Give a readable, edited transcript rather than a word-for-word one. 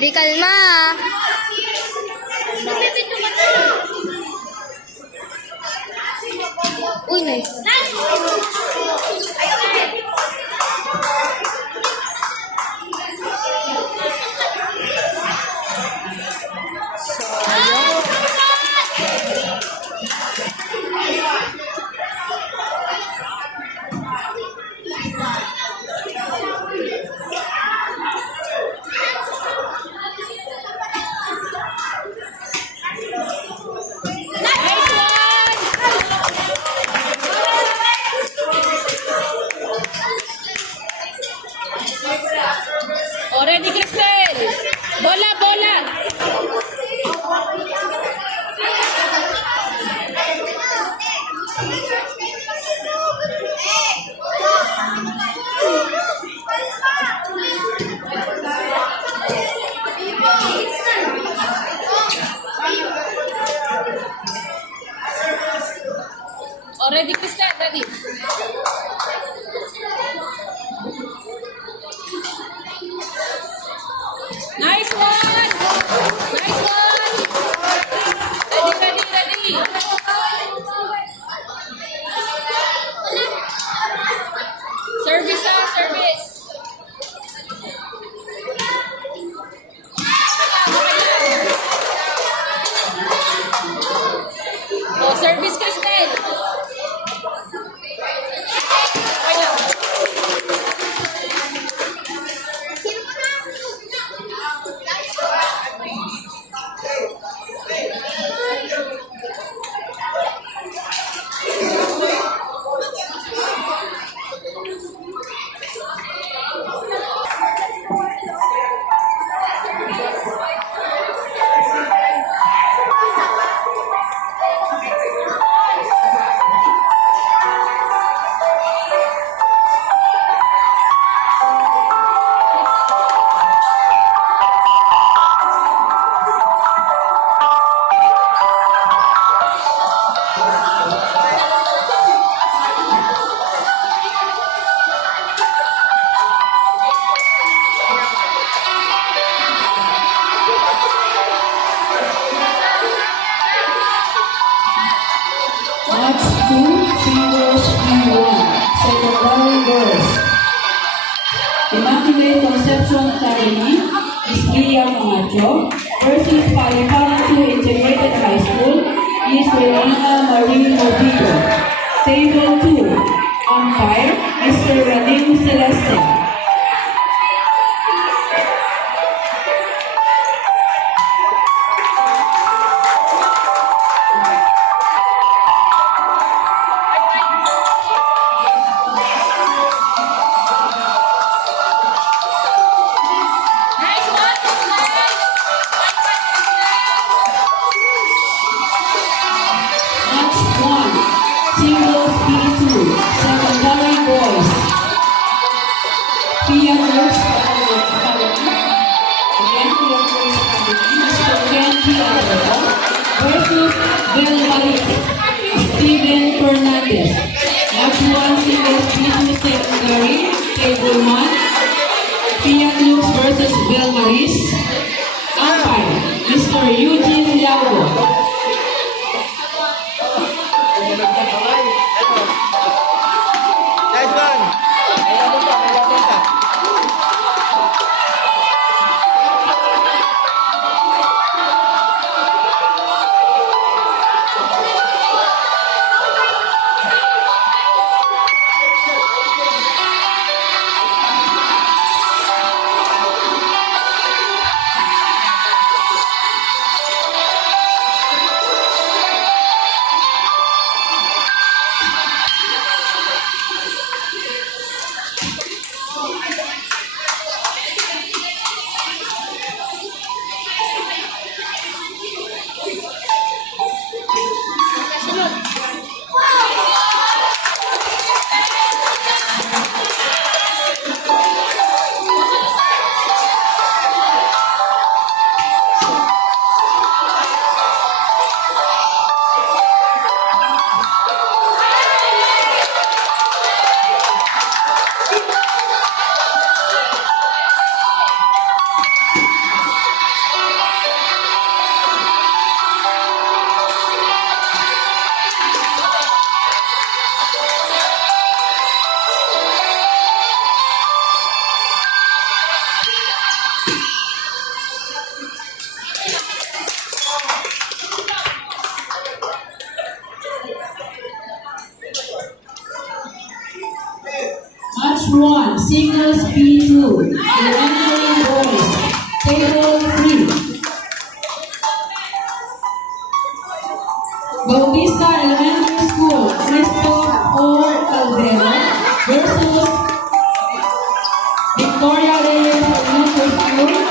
Baby, kalma. Uy, nice. Already, Cristel. Bola, bola. Already, Cristel. Ready. Nice one! Nice one! Ready, ready, ready! Service ah, service! Oh, service, Cristel! Match 2, singles B1, secondary girls. Immaculate Conception Academy, Miss Lilia Camacho, versus Palipang 2 Integrated High School, Miss Elena Marie Mobillo. Table 2, umpire, Mr. Radim Celeste. Singles B2, secondary boys. Pia Girls Academy. Again, Pia Girls Academy. Mr. Ken Piadero versus Bel Maris. Steven Fernandez. Match 1, singles B2, secondary. Table 1. Pia Girls versus Bel Maris. Umpire, Mr. Eugene Lago. Nice one! May labing ka. Elementary Boys, Table 3. Bautista Elementary School, Cristo O. Caldero versus Victoria Reyes Elementary School,